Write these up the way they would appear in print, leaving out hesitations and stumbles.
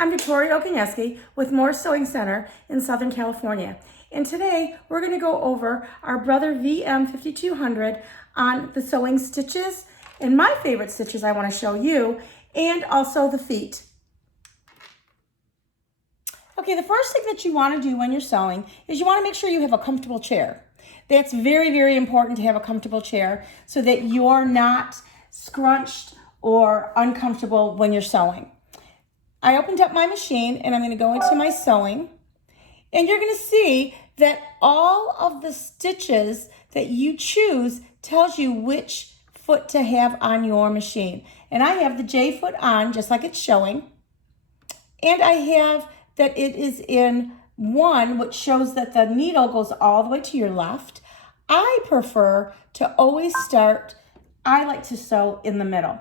I'm Okuniewski with Moore Sewing Center in Southern California. And today we're going to go over our Brother VM5200 on the sewing stitches and my favorite stitches I want to show you, and also the feet. Okay, the first thing that you want to do when you're sewing is you want to make sure you have a comfortable chair. That's very, very important to have a comfortable chair so that you're not scrunched or uncomfortable when you're sewing. I opened up my machine and I'm going to go into my sewing, and you're going to see that all of the stitches that you choose tells you which foot to have on your machine. And I have the J foot on, just like it's showing. And I have that it is in 1, which shows that the needle goes all the way to your left. I prefer to always start, I like to sew in the middle.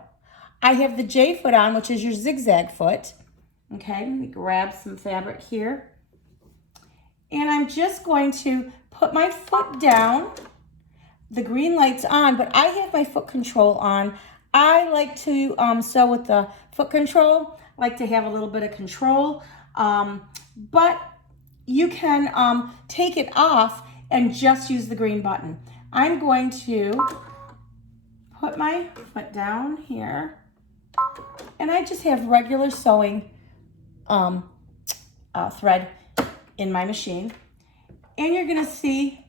I have the J foot on, which is your zigzag foot. Okay, let me grab some fabric here. And I'm just going to put my foot down. The green light's on, but I have my foot control on. I like to sew with the foot control. I like to have a little bit of control. But you can take it off and just use the green button. I'm going to put my foot down here. And I just have regular sewing thread in my machine, and you're going to see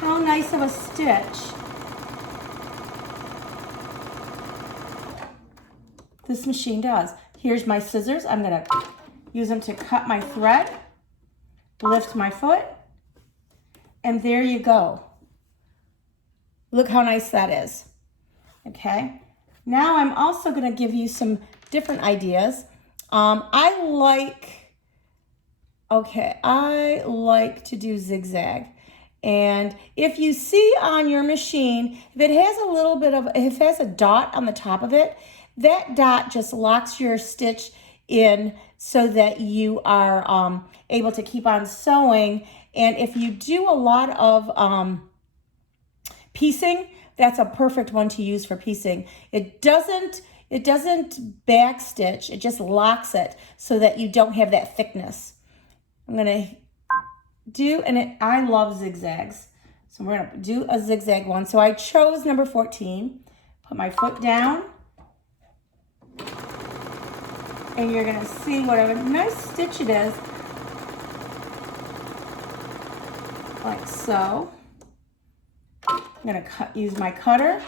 how nice of a stitch this machine does. Here's my scissors. I'm going to use them to cut my thread, lift my foot, and there you go. Look how nice that is. Okay, now I'm also going to give you some different ideas. I like to do zigzag. And if you see on your machine, if it has a little bit of, if it has a dot on the top of it, that dot just locks your stitch in so that you are able to keep on sewing. And if you do a lot of piecing, that's a perfect one to use for piecing. It doesn't back stitch, it just locks it so that you don't have that thickness. I'm gonna do, I love zigzags. So we're gonna do a zigzag one. So I chose number 14, put my foot down, and you're gonna see what a nice stitch it is, like so. I'm gonna use my cutter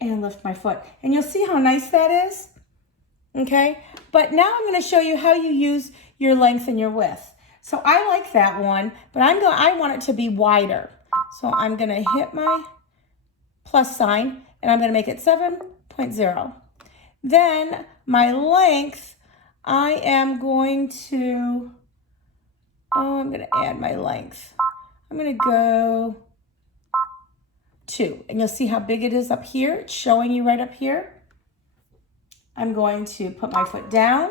and lift my foot. And you'll see how nice that is, okay? But now I'm gonna show you how you use your length and your width. So I like that one, but I want it to be wider. So I'm gonna hit my plus sign, and I'm gonna make it 7.0. Then my length, I am going to, I'm gonna add my length. I'm gonna go 2, and you'll see how big it is up here. It's showing you right up here. I'm going to put my foot down,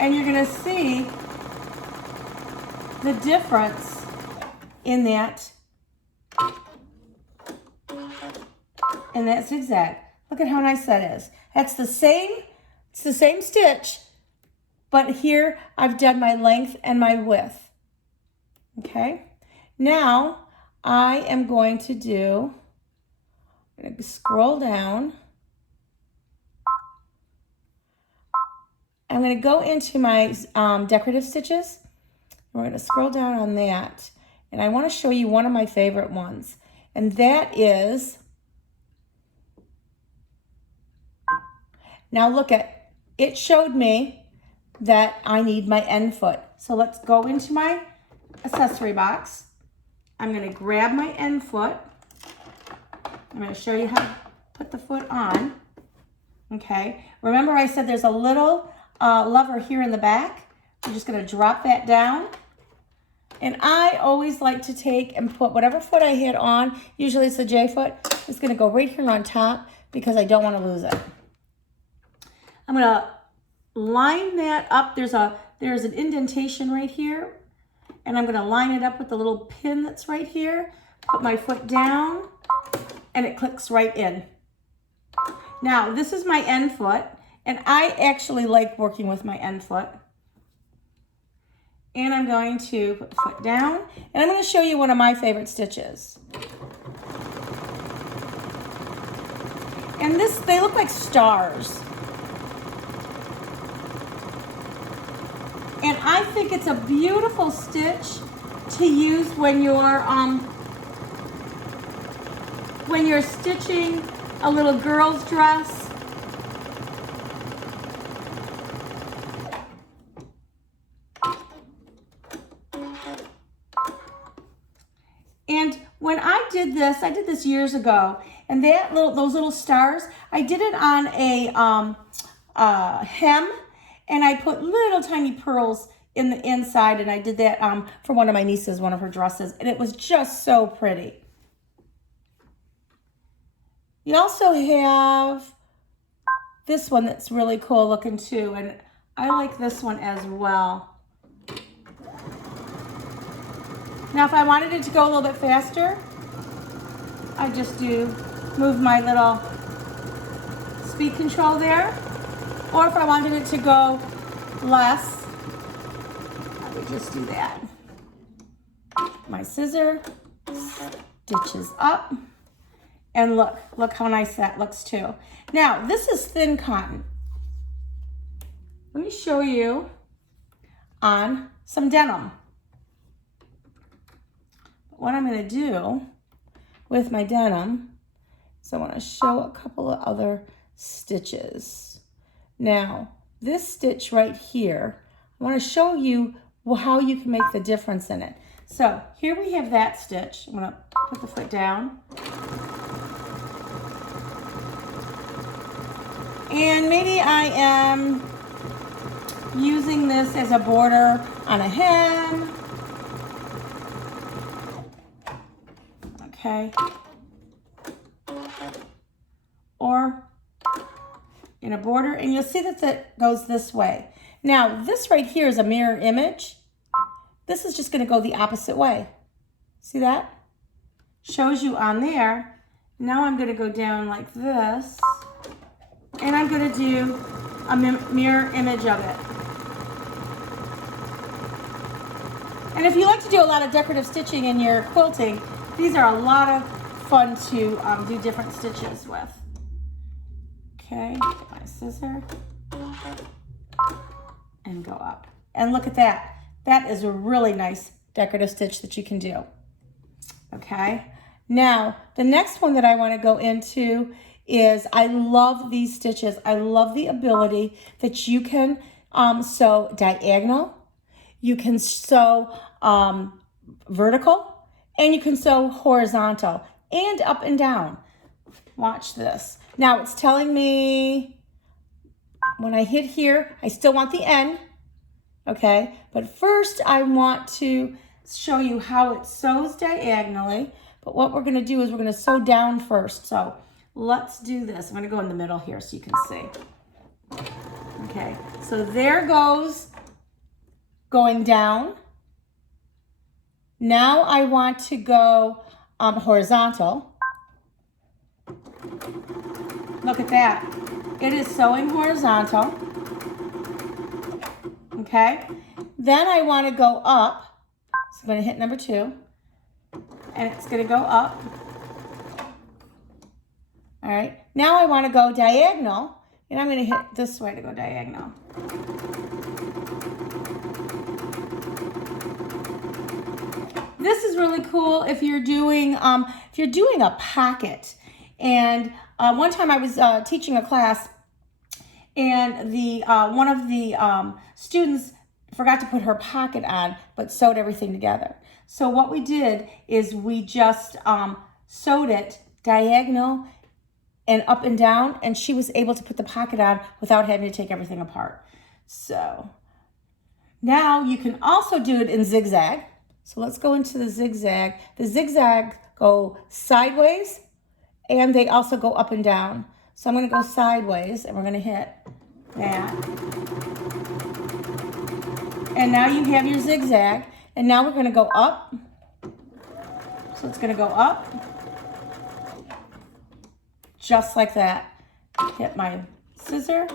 and you're going to see the difference in that zigzag. Look at how nice that is. It's the same stitch, but here I've done my length and my width. Okay? Now, I am going to scroll down. I'm going to go into my decorative stitches. We're going to scroll down on that. And I want to show you one of my favorite ones. And that is, now look at, it showed me that I need my end foot. So let's go into my accessory box. I'm going to grab my end foot. I'm going to show you how to put the foot on. Okay. Remember I said there's a little lever here in the back. I'm just going to drop that down. And I always like to take and put whatever foot I had on, usually it's the J foot, it's going to go right here on top because I don't want to lose it. I'm going to line that up. There's an indentation right here. And I'm going to line it up with the little pin that's right here. Put my foot down, and it clicks right in. Now, this is my end foot, and I actually like working with my end foot. And I'm going to put the foot down, and I'm going to show you one of my favorite stitches. And they look like stars. And I think it's a beautiful stitch to use when you're stitching a little girl's dress. And when I did this years ago, and those little stars, I did it on a hem, and I put little tiny pearls in the inside, and I did that for one of my nieces, one of her dresses, and it was just so pretty. You also have this one that's really cool looking too, and I like this one as well. Now, if I wanted it to go a little bit faster, I just move my little speed control there. Or if I wanted it to go less, I would just do that. My scissor stitches up. And look how nice that looks too. Now, this is thin cotton. Let me show you on some denim. What I'm going to do with my denim is I want to show a couple of other stitches. Now, this stitch right here, I want to show you how you can make the difference in it. So here we have that stitch. I'm going to put the foot down. And maybe I am using this as a border on a hem. Okay. Or in a border, and you'll see that that goes this way. Now, this right here is a mirror image. This is just going to go the opposite way. See that? Shows you on there. Now I'm going to go down like this, and I'm going to do a mirror image of it. And if you like to do a lot of decorative stitching in your quilting, these are a lot of fun to do different stitches with. Okay, get my scissor and go up. And look at that. That is a really nice decorative stitch that you can do. Okay, now the next one that I want to go into is, I love these stitches. I love the ability that you can sew diagonal, you can sew vertical, and you can sew horizontal and up and down. Watch this. Now it's telling me when I hit here, I still want the N, okay? But first I want to show you how it sews diagonally. But what we're gonna do is we're gonna sew down first. So let's do this. I'm gonna go in the middle here so you can see. Okay, so there goes going down. Now I want to go horizontal. Look at that. It is sewing horizontal. Okay. Then I want to go up. So I'm going to hit number 2. And it's going to go up. All right. Now I want to go diagonal. And I'm going to hit this way to go diagonal. This is really cool if you're doing a pocket. And one time I was teaching a class, and one of the students forgot to put her pocket on, but sewed everything together. So what we did is we just sewed it diagonal and up and down, and she was able to put the pocket on without having to take everything apart. So now you can also do it in zigzag. So let's go into the zigzag. The zigzag go sideways, and they also go up and down. So I'm going to go sideways, and we're going to hit that. And now you have your zigzag, and now we're going to go up. So it's going to go up, just like that. hit my scissor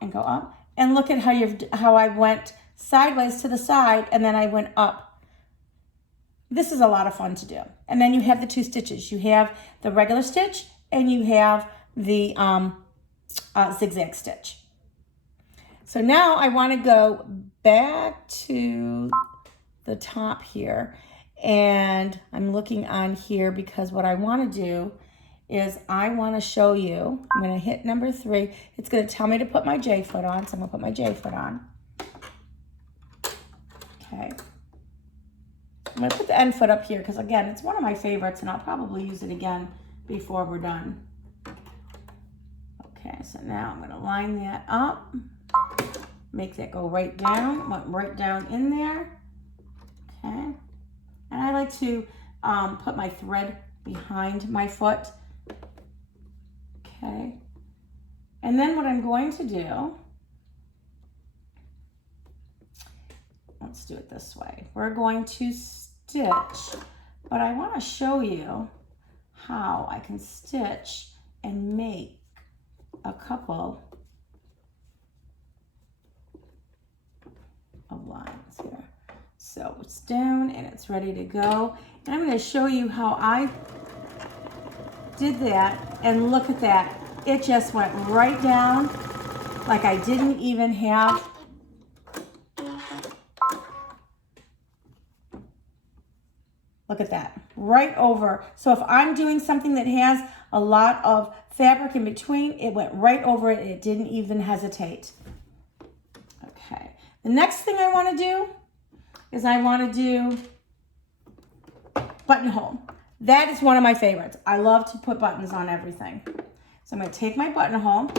and go up. And look at how I went sideways to the side and then I went up. This is a lot of fun to do. And then you have the 2 stitches. You have the regular stitch and you have the zigzag stitch. So now I want to go back to the top here, and I'm looking on here because what I want to do is I want to show you, I'm going to hit number 3. It's going to tell me to put my J foot on, so I'm going to put my J foot on. Okay. I'm going to put the end foot up here because, again, it's one of my favorites, and I'll probably use it again before we're done. Okay, so now I'm going to line that up. Make that go right down, went right down in there. Okay. And I like to put my thread behind my foot. Okay. And then what I'm going to do, let's do it this way. We're going to stitch, but I want to show you how I can stitch and make a couple of lines here. So it's down and it's ready to go. And I'm going to show you how I did that, and look at that. It just went right down like I didn't even have look at that, right over. So if I'm doing something that has a lot of fabric in between, it went right over it. It didn't even hesitate. Okay. The next thing I want to do is I want to do buttonhole. That is one of my favorites. I love to put buttons on everything. So I'm going to take my buttonhole,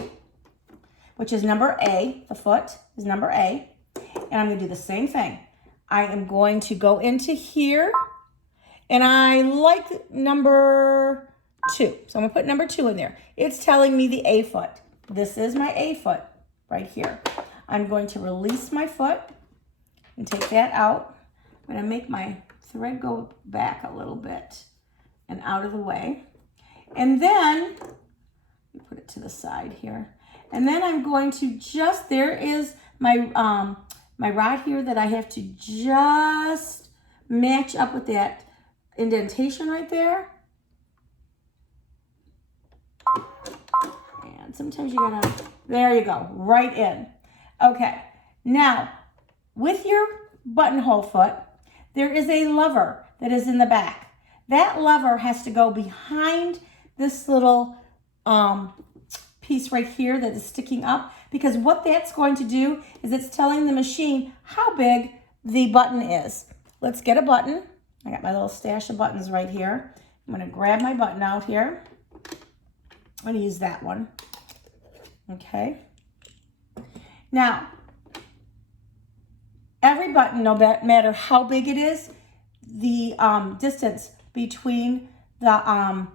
which is number A, the foot is number A, and I'm going to do the same thing. I am going to go into here, and I like number 2. So I'm going to put number 2 in there. It's telling me the A foot. This is my A foot right here. I'm going to release my foot and take that out. I'm going to make my thread go back a little bit and out of the way. And then, put it to the side here. And then I'm going to just, there is my, my rod here that I have to just match up with that indentation right there. And sometimes you gotta, there you go, right in. Okay, now with your buttonhole foot, there is a lever that is in the back. That lever has to go behind this little piece right here that is sticking up, because what that's going to do is it's telling the machine how big the button is. Let's get a button. I got my little stash of buttons right here. I'm going to grab my button out here. I'm going to use that one. Okay. Now, every button, no matter how big it is, the distance between the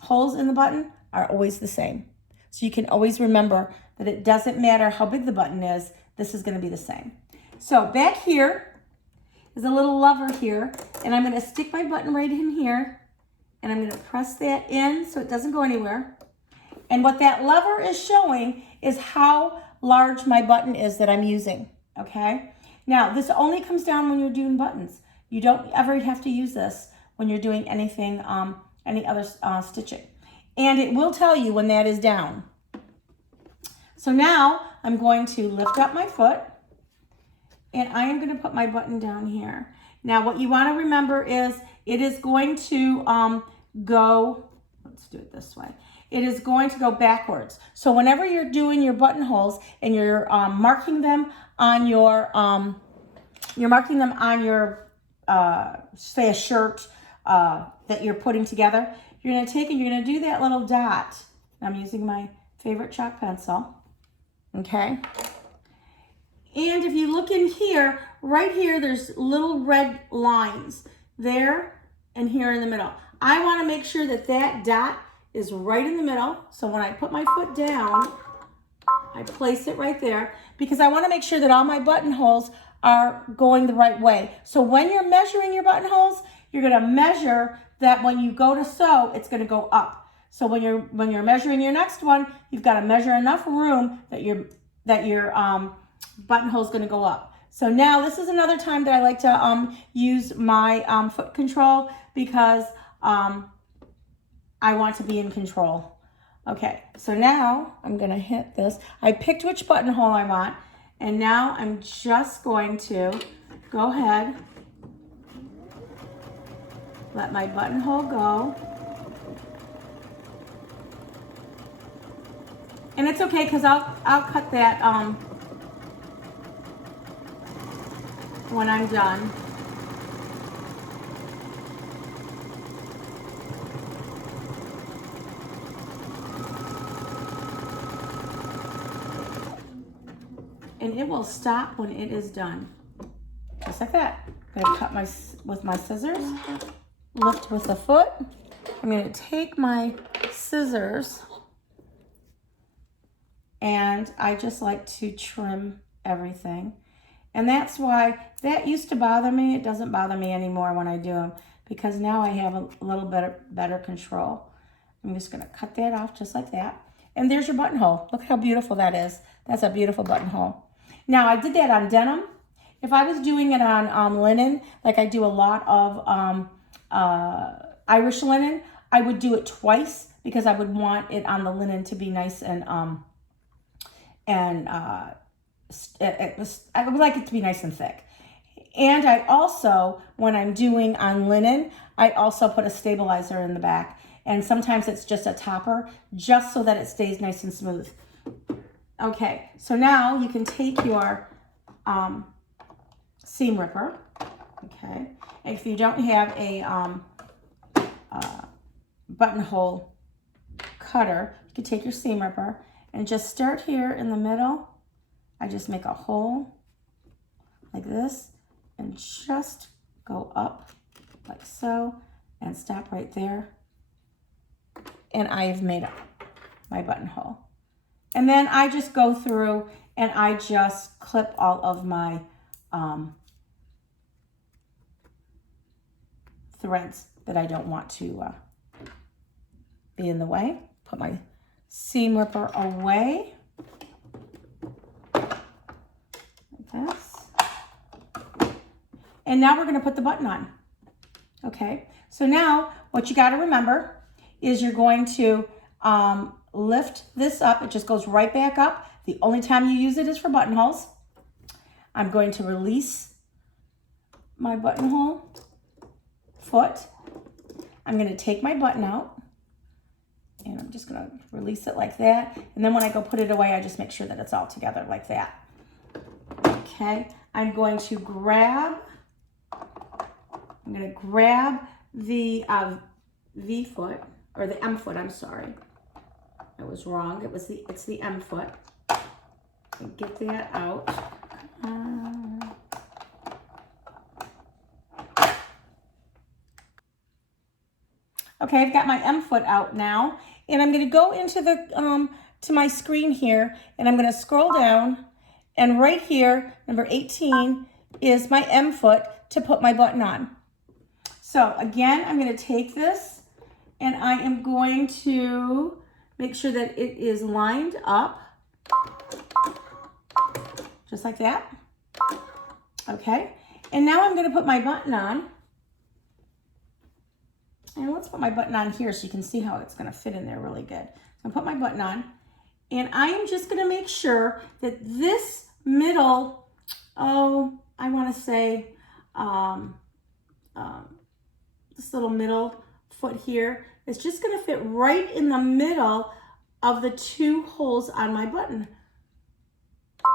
holes in the button are always the same. So you can always remember that it doesn't matter how big the button is, this is going to be the same. So back here is a little lever here, and I'm going to stick my button right in here, and I'm going to press that in so it doesn't go anywhere. And what that lever is showing is how large my button is that I'm using, okay? Now, this only comes down when you're doing buttons. You don't ever have to use this when you're doing anything, any other stitching. And it will tell you when that is down. So now I'm going to lift up my foot, and I am going to put my button down here. Now, what you want to remember is it is going to go, let's do it this way. It is going to go backwards. So whenever you're doing your buttonholes and you're marking them on your, say a shirt that you're putting together, you're going to take and you're going to do that little dot. I'm using my favorite chalk pencil, okay? And if you look in here, right here, there's little red lines there and here in the middle. I want to make sure that that dot is right in the middle. So when I put my foot down, I place it right there because I want to make sure that all my buttonholes are going the right way. So when you're measuring your buttonholes, you're going to measure that when you go to sew, it's going to go up. So when you're measuring your next one, you've got to measure enough room that your buttonhole is going to go up. So now this is another time that I like to use my foot control because I want to be in control. Okay, so now I'm going to hit this. I picked which buttonhole I want, and now I'm just going to go ahead, let my buttonhole go. And it's okay because I'll cut that when I'm done. And it will stop when it is done. Just like that. I'm gonna cut with my scissors, lift with the foot. I'm gonna take my scissors and I just like to trim everything. And that's why that used to bother me. It doesn't bother me anymore when I do them because now I have a little bit better control. I'm just gonna cut that off just like that. And there's your buttonhole. Look how beautiful that is. That's a beautiful buttonhole. Now I did that on denim. If I was doing it on linen, like I do a lot of Irish linen, I would do it twice because I would want it on the linen to be nice and I would like it to be nice and thick. And I also, when I'm doing on linen, I also put a stabilizer in the back. And sometimes it's just a topper, just so that it stays nice and smooth. Okay, so now you can take your seam ripper, okay? And if you don't have a buttonhole cutter, you can take your seam ripper and just start here in the middle. I just make a hole like this and just go up like so and stop right there. And I've made up my buttonhole. And then I just go through and I just clip all of my threads that I don't want to be in the way. Put my seam ripper away. Like this. And now we're going to put the button on. Okay, so now what you got to remember is you're going to lift this up. It just goes right back up. The only time you use it is for buttonholes. I'm going to release my buttonhole foot. I'm going to take my button out and I'm just going to release it like that. And then when I go put it away, I just make sure that it's all together like that. Okay, I'm going to grab the V foot, or the M foot, I'm sorry. I was wrong. It's the M foot. And get that out. Okay, I've got my M foot out now, and I'm going to go into the to my screen here, and I'm going to scroll down, and right here, number 18, is my M foot to put my button on. So again, I'm going to take this, and I am going to make sure that it is lined up, just like that. Okay, and now I'm going to put my button on. And let's put my button on here so you can see how it's going to fit in there really good. So I'll put my button on, and I am just going to make sure that this middle, I want to say this little middle foot here is just going to fit right in the middle of the two holes on my button.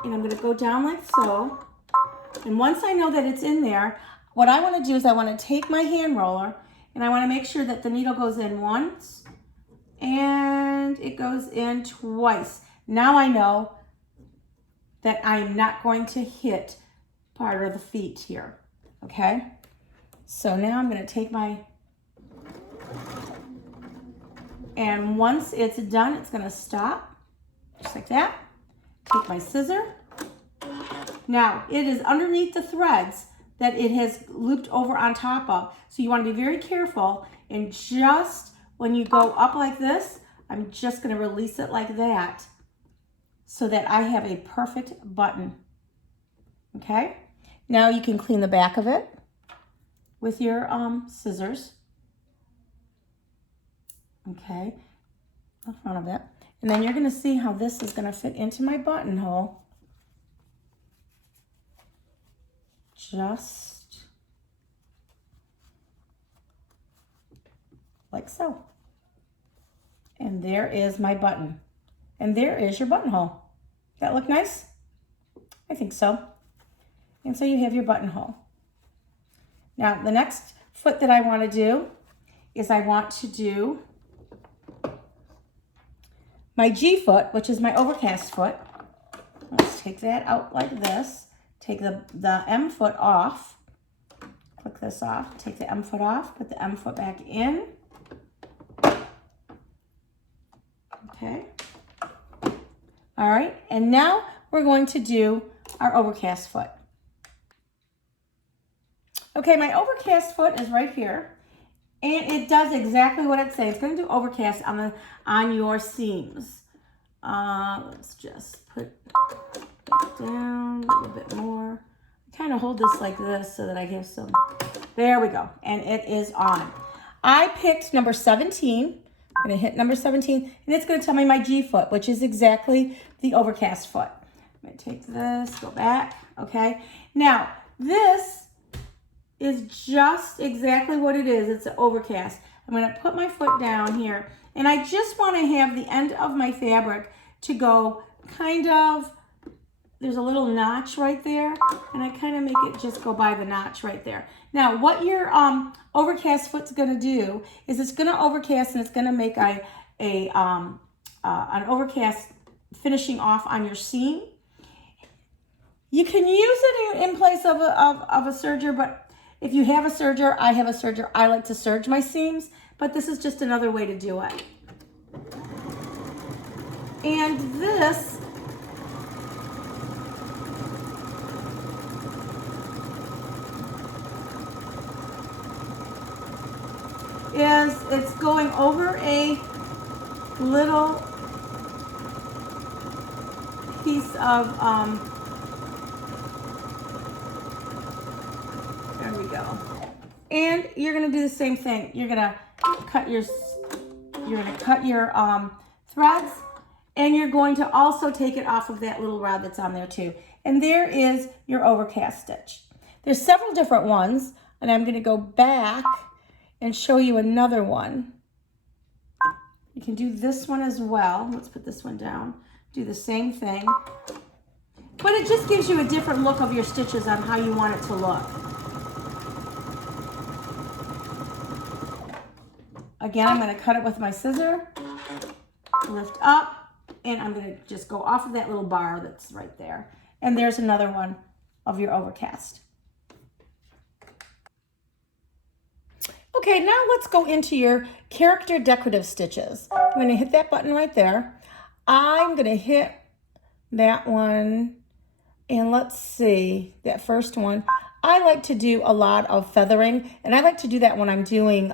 And I'm going to go down like so. And once I know that it's in there, what I want to do is I want to take my hand roller and I want to make sure that the needle goes in once and it goes in twice. Now I know that I am not going to hit part of the feet here, okay? So now I'm going to take and once it's done, it's going to stop, just like that. Take my scissor. Now, it is underneath the threads that it has looped over on top of, so you want to be very careful and just when you go up like this, I'm just going to release it like that so that I have a perfect button. Okay? Now you can clean the back of it with your scissors. Okay, the front of it. And then you're going to see how this is going to fit into my buttonhole. Just like so. And there is my button. And there is your buttonhole. That look nice? I think so. And so you have your buttonhole. Now the next foot that I want to do is I want to do my G foot, which is my overcast foot. Let's take that out like this. Take the M foot off. Click this off. Take the M foot off. Put the M foot back in. Okay. All right. And now we're going to do our overcast foot. Okay, my overcast foot is right here. And it does exactly what it says. It's going to do overcast on your seams. Let's just put it down a little bit more. I kind of hold this like this so that I have some. There we go. And it is on. I picked number 17. I'm going to hit number 17. And it's going to tell me my G foot, which is exactly the overcast foot. I'm going to take this, go back. Okay. Now, this is just exactly what it is. It's an overcast. I'm going to put my foot down here, and I just want to have the end of my fabric to go kind of, there's a little notch right there, and I kind of make it just go by the notch right there. Now, what your overcast foot's going to do is it's going to overcast, and it's going to make an overcast finishing off on your seam. You can use it in place of a serger, but if you have a serger, I have a serger. I like to serge my seams, but this is just another way to do it. And this is, it's going over a little piece of, there we go. And you're gonna do the same thing. You're gonna cut your threads, and you're going to also take it off of that little rod that's on there too. And there is your overcast stitch. There's several different ones, and I'm gonna go back and show you another one. You can do this one as well. Let's put this one down. Do the same thing. But it just gives you a different look of your stitches on how you want it to look. Again, I'm going to cut it with my scissor, lift up, and I'm going to just go off of that little bar that's right there. And there's another one of your overcast. Okay, now let's go into your character decorative stitches. I'm going to hit that button right there. I'm going to hit that one, and let's see, that first one. I like to do a lot of feathering, and I like to do that when I'm doing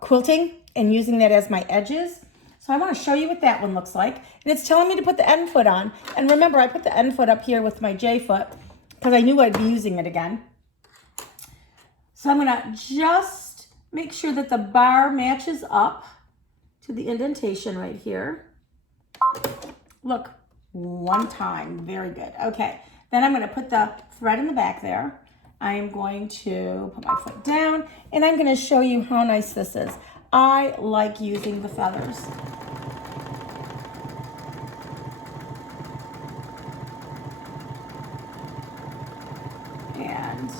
quilting and using that as my edges. So I want to show you what that one looks like. And it's telling me to put the end foot on. And remember, I put the end foot up here with my J foot because I knew I'd be using it again. So I'm going to just make sure that the bar matches up to the indentation right here. Look, one time. Very good. Okay. Then I'm going to put the thread in the back there. I am going to put my foot down, and I'm going to show you how nice this is. I like using the feathers. And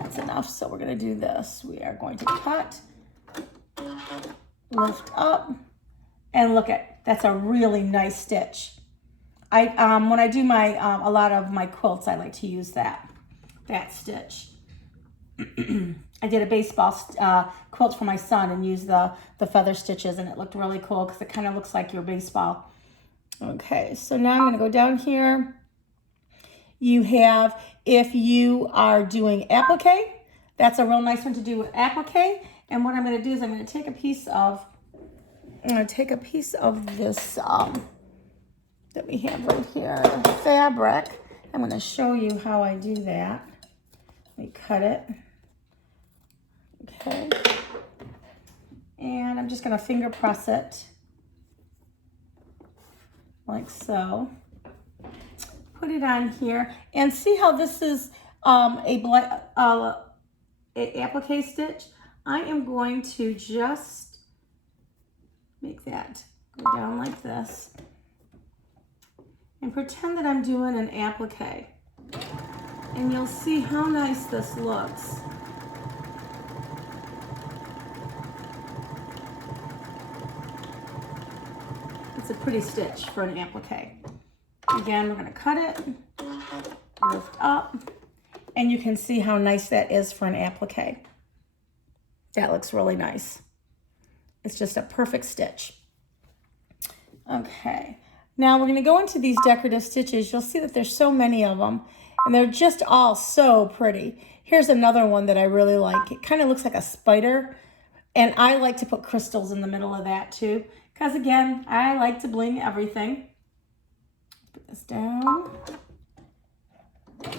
that's enough, so we're going to do this. We are going to cut, lift up, and look at, that's a really nice stitch. When I do my a lot of my quilts, I like to use that stitch. I did a baseball quilt for my son and used the feather stitches, and it looked really cool because it kind of looks like your baseball. Okay, so now I'm going to go down here. You have, if you are doing applique, that's a real nice one to do with applique. And what I'm going to do is I'm going to take a piece of this that we have right here, the fabric. I'm going to show you how I do that. Let me cut it. Okay. And I'm just going to finger press it like so. Put it on here and see how this is a applique stitch. I am going to just make that go down like this and pretend that I'm doing an applique. And you'll see how nice this looks. It's a pretty stitch for an applique. Again, we're going to cut it, lift up, and you can see how nice that is for an applique. That looks really nice. It's just a perfect stitch. Okay, now we're going to go into these decorative stitches. You'll see that there's so many of them, and they're just all so pretty. Here's another one that I really like. It kind of looks like a spider, and I like to put crystals in the middle of that too, because again, I like to bling everything. Put this down. Okay.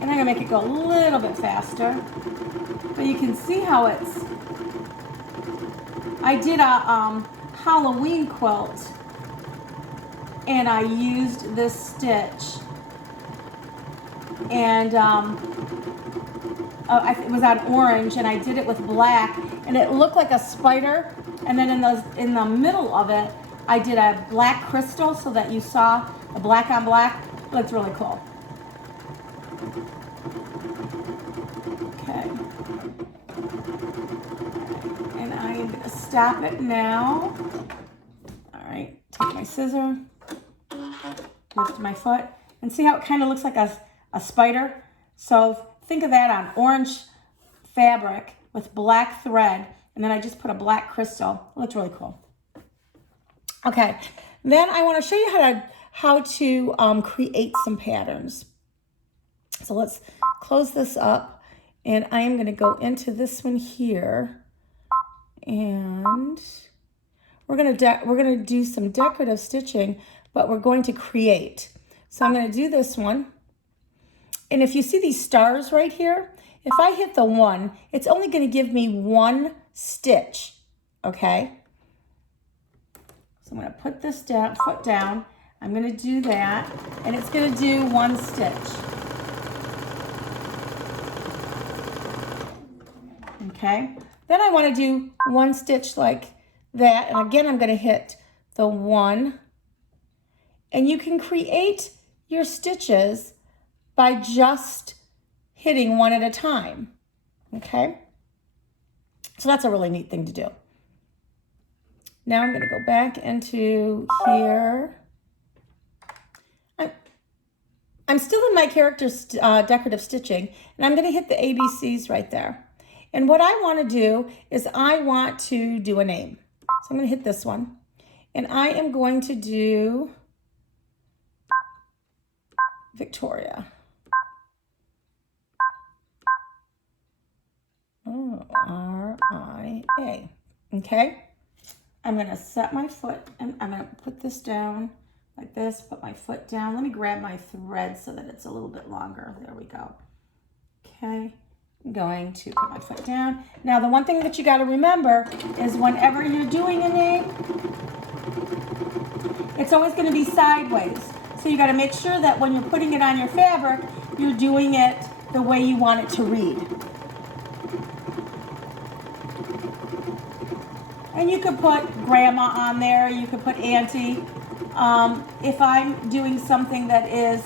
And I'm going to make it go a little bit faster. But you can see how it's... I did a Halloween quilt, and I used this stitch. And it was on orange, and I did it with black, and it looked like a spider. And then in the middle of it, I did a black crystal so that you saw a black on black. That's really cool. Okay. And I am going to stop it now. All right, take my scissor, lift my foot, and see how it kind of looks like a spider? So think of that on orange fabric with black thread, and then I just put a black crystal. It looks really cool. Okay, then I want to show you how to create some patterns. So let's close this up, and I am going to go into this one here, and we're going to do some decorative stitching, but we're going to create. So I'm going to do this one, and if you see these stars right here, if I hit the 1, it's only going to give me 1 stitch. Okay. So I'm going to put this foot down. I'm going to do that, and it's going to do 1 stitch. Okay. Then I want to do 1 stitch like that, and again I'm going to hit the 1. And you can create your stitches by just hitting 1 at a time. Okay. So that's a really neat thing to do. Now I'm going to go back into here. I'm still in my character's decorative stitching, and I'm going to hit the ABCs right there. And what I want to do is I want to do a name. So I'm going to hit this one, and I am going to do Victoria. O-R-I-A. Okay. I'm going to set my foot, and I'm going to put this down like this, put my foot down. Let me grab my thread so that it's a little bit longer. There we go. Okay. I'm going to put my foot down. Now, the one thing that you got to remember is whenever you're doing a name, it's always going to be sideways. So you got to make sure that when you're putting it on your fabric, you're doing it the way you want it to read. And you could put grandma on there, you could put auntie. If I'm doing something that is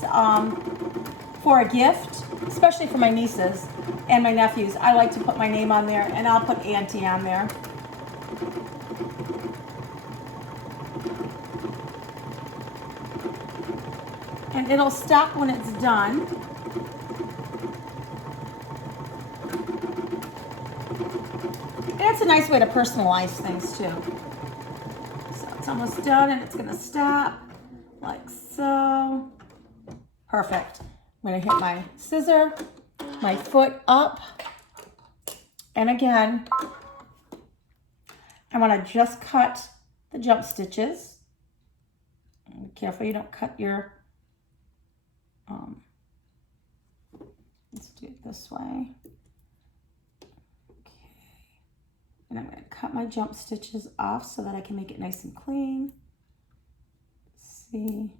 for a gift, especially for my nieces and my nephews, I like to put my name on there, and I'll put auntie on there. And it'll stop when it's done. That's a nice way to personalize things too. So it's almost done, and it's going to stop like so. Perfect. I'm going to hit my scissor, my foot up. And again, I want to just cut the jump stitches. Be careful you don't cut your, let's do it this way. Okay. And I'm going to cut my jump stitches off so that I can make it nice and clean. See,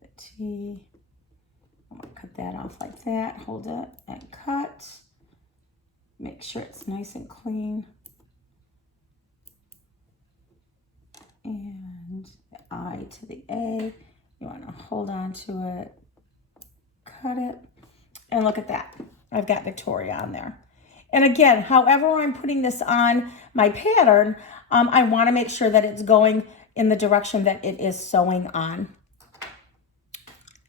the T. I'm going to cut that off like that. Hold it and cut. Make sure it's nice and clean. And the I to the A. You want to hold on to it, cut it, and look at that. I've got Victoria on there. And again, however I'm putting this on my pattern, I want to make sure that it's going in the direction that it is sewing on.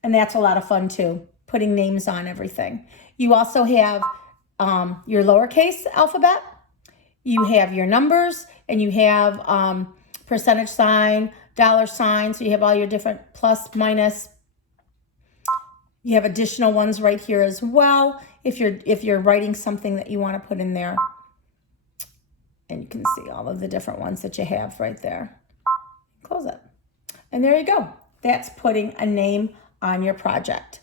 And that's a lot of fun too, putting names on everything. You also have your lowercase alphabet, you have your numbers, and you have percentage sign, dollar sign, so you have all your different plus, minus. You have additional ones right here as well if you're writing something that you want to put in there. And you can see all of the different ones that you have right there. Close it. And there you go. That's putting a name on your project.